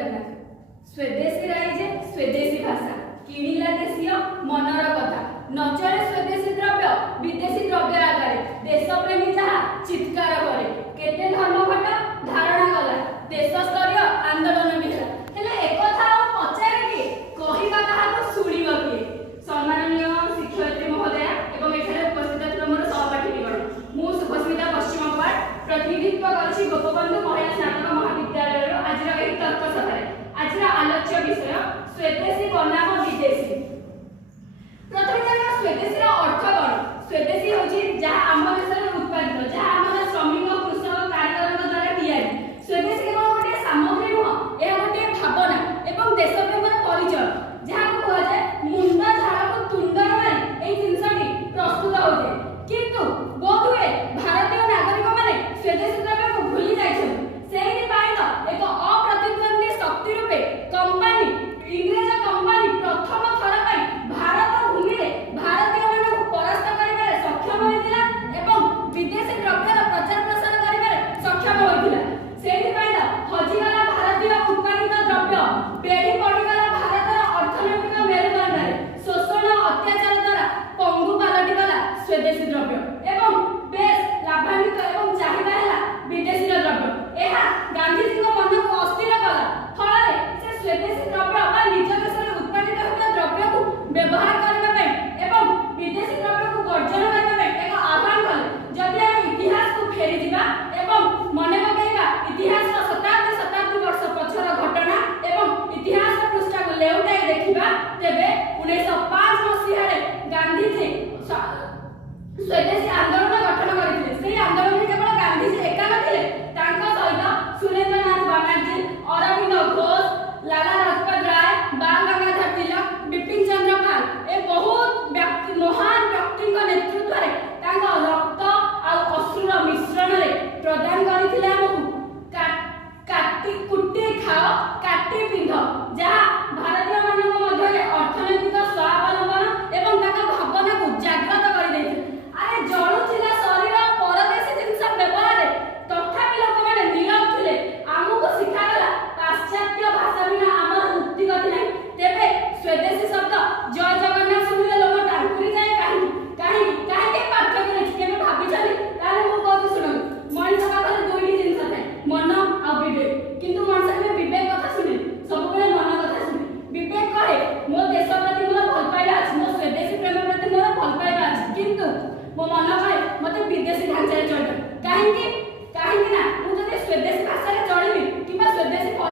जगन्नाथ। स्वदेशी राइजे स्वदेशी भाषा किणिला देशीय मनर कथा नचरे स्वदेशी द्रव्य विदेशी द्रव्य आगे देशप्रेमी जहाँ चित्कार करे केते धर्मघट धारणा गला देश स्तरीय आंदोलन भी हेले एक कथा पचारे कि कहिबा काहाको सुनिबा किए। सम्माननीय शिक्षयित्री महोदया एवं एठारे उपस्थित ଥିବା मोर सहपाठीगण मु शुभस्मिता पश्चिम पाठ प्रतिनिधित्व करछि गोपबंधु महिला स्नातक महाविद्यालय आज एही तर्क सभारे आज आलोच्य विषय स्वदेशी बनाम विदेशी। प्रथम जाना स्वदेशी अर्थ कौन। स्वदेशी होछि जहाँ आम देश उत्पादित जहाँ आम श्रमिक कृषक कारीगर द्वारा तैयारी। स्वदेशी केवल गोटे सामग्री नुह यह गोटे भावना एवं देशप्रेमर परिचय जहाँ को कह जाए मुंड झाड़ को तुंड मारी एई जिनसटी प्रस्तुत होते किंतु बोधुए भारतीय नागरिक माने स्वदेशी द्रव्य को भूली जाइछन। सेहि पाई तो एक अप्रतिद्वंदी शक्ति रूपे कंपनी इंग्रेज कंपनी प्रथम थर पाई भारत भूमि रे भारतीय मानक परास्त करिबारे सक्षम होइतिला एवं विदेशी द्रव्यर प्रचार प्रसार करिबारे सक्षम होइतिला। सेहि पाई तो हजिगला भारतीय उत्पादित द्रव्य बेड़ी